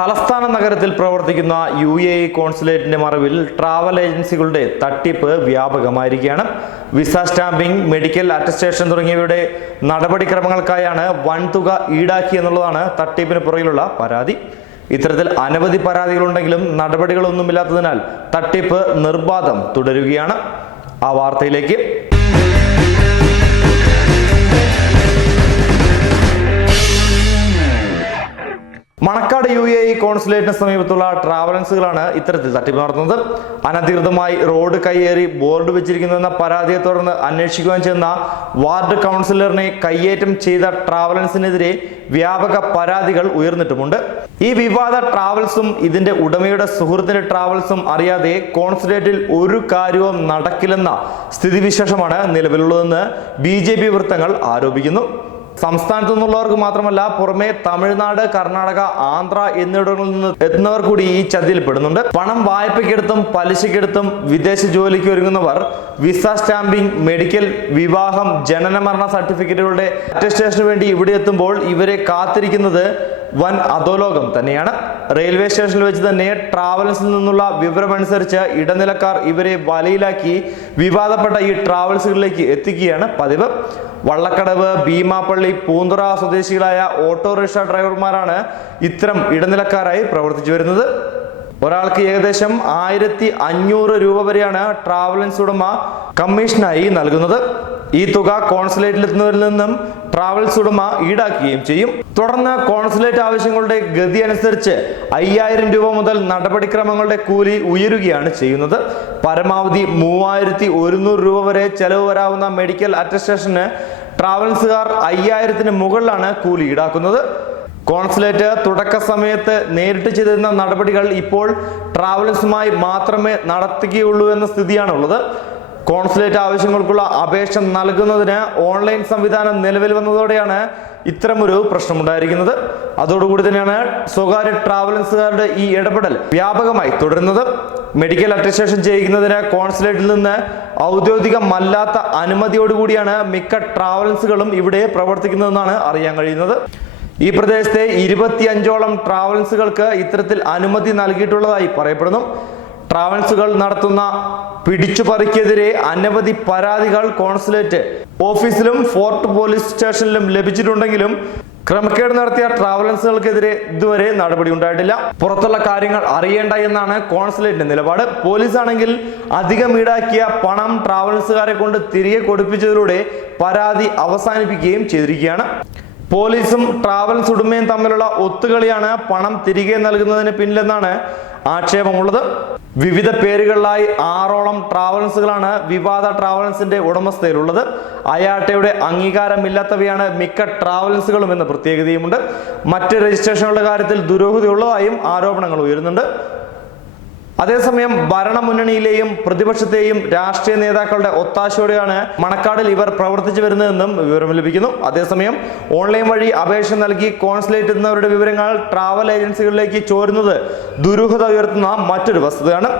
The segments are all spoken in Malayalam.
തലസ്ഥാന നഗരത്തിൽ പ്രവർത്തിക്കുന്ന UAE കോൺസുലേറ്റിന്റെ മറവിൽ ട്രാവൽ ഏജൻസികളുടെ തട്ടിപ്പ് വ്യാപകമായിരിക്കുകയാണ്. വിസ സ്റ്റാമ്പിംഗ്, മെഡിക്കൽ അറ്റസ്റ്റേഷൻ തുടങ്ങിയവയുടെ നടപടിക്രമങ്ങൾക്കായാണ് വൻതുക ഈടാക്കിയെന്നുള്ളതാണ് തട്ടിപ്പിന് പുറകിലുള്ള പരാതി. ഇത്തരത്തിൽ അനവധി പരാതികളുണ്ടെങ്കിലും നടപടികളൊന്നുമില്ലാത്തതിനാൽ തട്ടിപ്പ് നിർബാധം തുടരുകയാണ്. ആ വാർത്തയിലേക്ക്. മണക്കാട് UAE കോൺസുലേറ്റിന് സമീപത്തുള്ള ട്രാവലൻസുകളാണ് ഇത്തരത്തിൽ തട്ടിപ്പ് നടത്തുന്നത്. അനധികൃതമായി റോഡ് കയ്യേറി ബോർഡ് വെച്ചിരിക്കുന്നുവെന്ന പരാതിയെ തുടർന്ന് അന്വേഷിക്കുവാൻ ചെന്ന വാർഡ് കൗൺസിലറിനെ കയ്യേറ്റം ചെയ്ത ട്രാവലൻസിനെതിരെ വ്യാപക പരാതികൾ ഉയർന്നിട്ടുമുണ്ട്. ഈ വിവാദ ട്രാവൽസും ഇതിന്റെ ഉടമയുടെ സുഹൃത്തിന്റെ ട്രാവൽസും അറിയാതെ കോൺസുലേറ്റിൽ ഒരു കാര്യവും നടക്കില്ലെന്ന സ്ഥിതിവിശേഷമാണ് നിലവിലുള്ളതെന്ന് BJP വൃത്തങ്ങൾ ആരോപിക്കുന്നു. സംസ്ഥാനത്തു നിന്നുള്ളവർക്ക് മാത്രമല്ല, പുറമെ തമിഴ്നാട്, കർണാടക, ആന്ധ്ര എന്നിവിടങ്ങളിൽ നിന്ന് എത്തുന്നവർ കൂടി ഈ ചതിയിൽ പെടുന്നുണ്ട്. പണം വായ്പയ്ക്കെടുത്തും പലിശക്കെടുത്തും വിദേശ ജോലിക്ക് ഒരുങ്ങുന്നവർ വിസ സ്റ്റാമ്പിംഗ്, മെഡിക്കൽ, വിവാഹം, ജനന മരണ സർട്ടിഫിക്കറ്റുകളുടെ അറ്റസ്റ്റേഷന് വേണ്ടി ഇവിടെ എത്തുമ്പോൾ ഇവരെ കാത്തിരിക്കുന്നത് വൻ അധോലോകം തന്നെയാണ്. റെയിൽവേ സ്റ്റേഷനിൽ വെച്ച് തന്നെ ട്രാവൽസിൽ നിന്നുള്ള വിവരമനുസരിച്ച് ഇടനിലക്കാർ ഇവരെ വലയിലാക്കി വിവാദപ്പെട്ട ഈ ട്രാവൽസുകളിലേക്ക് എത്തിക്കുകയാണ് പതിവ്. വള്ളക്കടവ്, ഭീമാപ്പള്ളി, പൂന്തുറ സ്വദേശികളായ ഓട്ടോറിക്ഷ ഡ്രൈവർമാരാണ് ഇത്തരം ഇടനിലക്കാരായി പ്രവർത്തിച്ചു വരുന്നത്. ഒരാൾക്ക് ഏകദേശം 1500 രൂപ വരെയാണ് ട്രാവലൻസ് ഉടമ കമ്മീഷനായി നൽകുന്നത്. ഈ തുക കോൺസുലേറ്റിൽ എത്തുന്നവരിൽ നിന്നും ട്രാവൽസ് ഉടമ ഈടാക്കുകയും ചെയ്യും. തുടർന്ന് കോൺസുലേറ്റ് ആവശ്യങ്ങളുടെ ഗതി അനുസരിച്ച് 5000 രൂപ മുതൽ നടപടിക്രമങ്ങളുടെ കൂലി ഉയരുകയാണ് ചെയ്യുന്നത്. പരമാവധി 3100 രൂപ വരെ ചെലവ് വരാവുന്ന മെഡിക്കൽ അറ്റസ്റ്റേഷന് ട്രാവൽസുകാർ 5000-ന് മുകളിലാണ് കൂലി ഈടാക്കുന്നത്. കോൺസുലേറ്റ് തുടക്ക സമയത്ത് നേരിട്ട് ചെയ്തിരുന്ന നടപടികൾ ഇപ്പോൾ ട്രാവൽസുമായി മാത്രമേ നടത്തുകയുള്ളൂ എന്ന സ്ഥിതിയാണുള്ളത്. കോൺസുലേറ്റ് ആവശ്യങ്ങൾക്കുള്ള അപേക്ഷ നൽകുന്നതിന് ഓൺലൈൻ സംവിധാനം നിലവിൽ വന്നതോടെയാണ് ഇത്തരമൊരു പ്രശ്നമുണ്ടായിരിക്കുന്നത്. അതോടുകൂടി തന്നെയാണ് സ്വകാര്യ ട്രാവൽസുകാരുടെ ഈ ഇടപെടൽ വ്യാപകമായി തുടരുന്നത്. മെഡിക്കൽ അറ്റസ്റ്റേഷൻ ചെയ്യുന്നതിന് കോൺസുലേറ്റിൽ നിന്ന് ഔദ്യോഗികമല്ലാത്ത അനുമതിയോടുകൂടിയാണ് മിക്ക ട്രാവൽസുകളും ഇവിടെ പ്രവർത്തിക്കുന്നതെന്നാണ് അറിയാൻ കഴിയുന്നത്. ഈ പ്രദേശത്തെ 25ഓളം ട്രാവൽസുകൾക്ക് ഇത്തരത്തിൽ അനുമതി നൽകിയിട്ടുള്ളതായി പറയപ്പെടുന്നു. ട്രാവൽസുകൾ നടത്തുന്ന പിടിച്ചുപറിക്കെതിരെ അനവധി പരാതികൾ കോൺസുലേറ്റ് ഓഫീസിലും ഫോർട്ട് പോലീസ് സ്റ്റേഷനിലും ലഭിച്ചിട്ടുണ്ടെങ്കിലും ക്രമക്കേട് നടത്തിയ ട്രാവൽസുകൾക്കെതിരെ ഇതുവരെ നടപടി ഉണ്ടായിട്ടില്ല. പുറത്തുള്ള കാര്യങ്ങൾ അറിയേണ്ട എന്നാണ് കോൺസുലേറ്റിന്റെ നിലപാട്. പോലീസ് ആണെങ്കിൽ അധികം ഈടാക്കിയ പണം ട്രാവൽസുകാരെ കൊണ്ട് തിരികെ കൊടുപ്പിച്ചതിലൂടെ പരാതി അവസാനിപ്പിക്കുകയും ചെയ്തിരിക്കുകയാണ്. പോലീസും ട്രാവൽസ് ഉടമയും തമ്മിലുള്ള ഒത്തുകളിയാണ് പണം തിരികെ നൽകുന്നതിന് പിന്നിലെന്നാണ് ആക്ഷേപമുള്ളത്. വിവിധ പേരുകളിലായി 6ഓളം ട്രാവൽസുകളാണ് വിവാദ ട്രാവൽസിന്റെ ഉടമസ്ഥയിലുള്ളത്. അയാട്ടയുടെ അംഗീകാരമില്ലാത്തവയാണ് മിക്ക ട്രാവൽസുകളും എന്ന പ്രത്യേകതയുമുണ്ട്. മറ്റ് രജിസ്ട്രേഷനുകളുടെ കാര്യത്തിൽ ദുരൂഹതയുള്ളതായും ആരോപണങ്ങൾ ഉയരുന്നുണ്ട്. അതേസമയം ഭരണമുന്നണിയിലെയും പ്രതിപക്ഷത്തെയും രാഷ്ട്രീയ നേതാക്കളുടെ ഒത്താശയോടെയാണ് മണക്കാടിൽ ഇവർ പ്രവർത്തിച്ചു വരുന്നതെന്നും വിവരം ലഭിക്കുന്നു. അതേസമയം ഓൺലൈൻ വഴി അപേക്ഷ നൽകി കോൺസുലേറ്റ് എത്തുന്നവരുടെ വിവരങ്ങൾ ട്രാവൽ ഏജൻസികളിലേക്ക് ചോരുന്നത് ദുരൂഹത ഉയർത്തുന്ന മറ്റൊരു വസ്തുതയാണ്.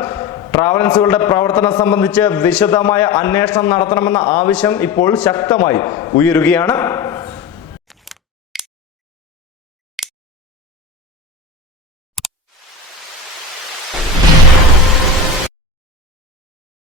ട്രാവൽസുകളുടെ പ്രവർത്തനം സംബന്ധിച്ച് വിശദമായ അന്വേഷണം നടത്തണമെന്ന ആവശ്യം ഇപ്പോൾ ശക്തമായി ഉയരുകയാണ്.